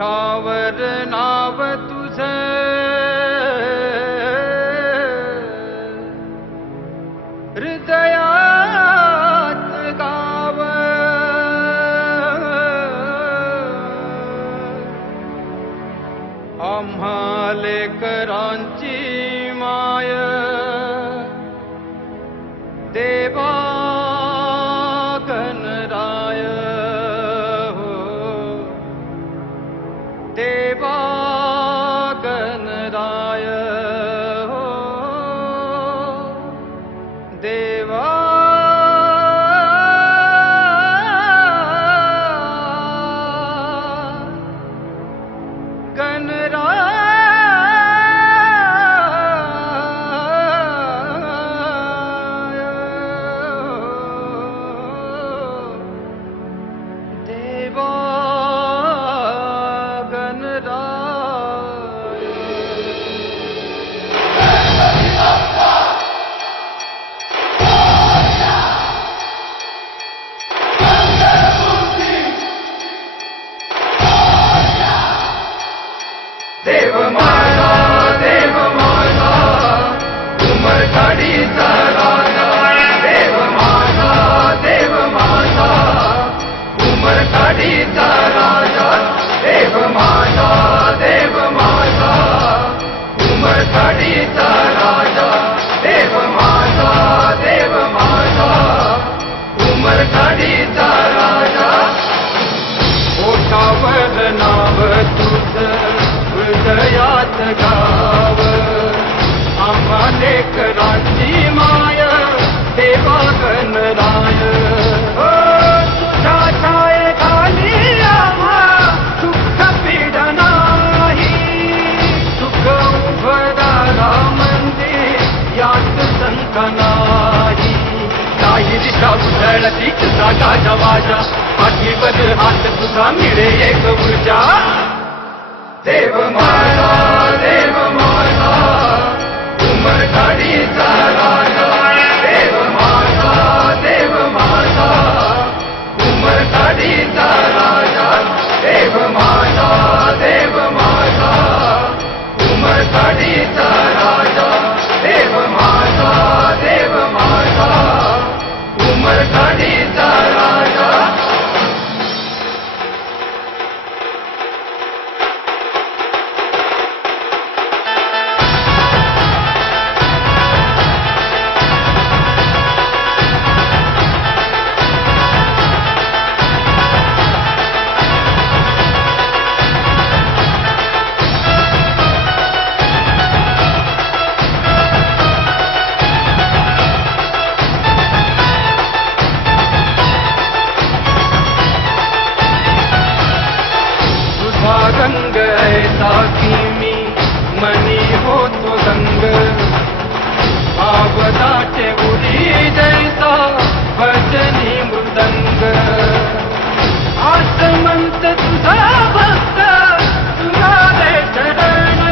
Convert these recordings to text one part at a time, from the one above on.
ओठावर नाव तुझं हृदयात गाव आम्हा लेकरांची माय देवा गणराय हो देवा गणराय हो देवा गणराय देवा गणराय देव माझा उमरखाडीचा राजा देव माझा उमरखाडीचा राजा देव माझा उमरखाडीचा राजा देव माझा उमरखाडीचा राजा ओठावर नाव तुझं हृदयात गाव आम्हा लेकरांची माय देवा गणराय तुझ्या छायेखाली आम्हा दुःख पीड नाही सुख उभदारा मंदिर यात शंका नाही काही दिशा उधळती तुझा गाजा वाजा पाठीवर हात तुझा मिळे एक ऊर्जा देव माझा उमरखाडीचा राजा देव माझा उमरखाडीचा राजा देव माझा उमरखाडीचा राजा देव माझा उमरखाडीचा राजा रंग ऐसा की मी मनी होतो रंग आवदाचे उडी जैसा भजनी मृदंग आसमंत तुझा भक्त तुला रे चरण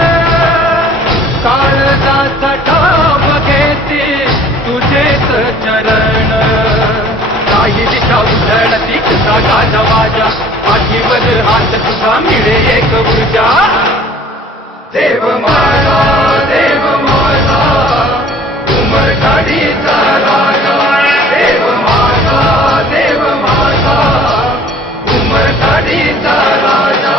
काळजाचा ठाव घेते तुझेच चरण काही दिशा उधळती तुझा गाजा वाजा पाठीवर हात तुझा मिळे एक ऊर्जा देव माझा उमरखाडीचा राजा देव माझा उमरखाडीचा राजा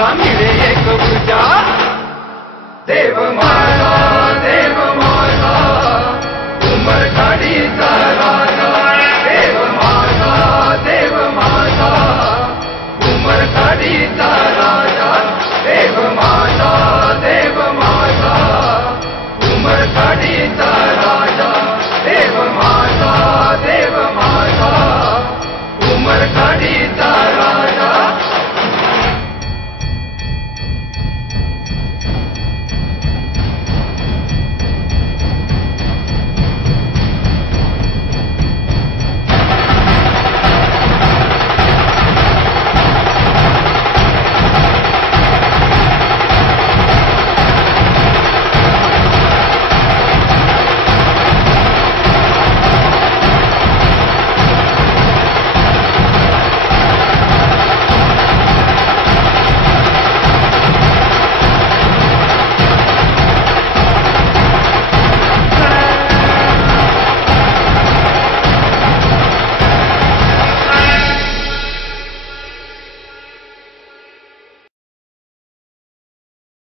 माझा मिळे एक ऊर्जा. देव माझा उमरखाडीचा राजा. देव माझा उमरखाडीचा राजा. देव माझा उमरखाडीचा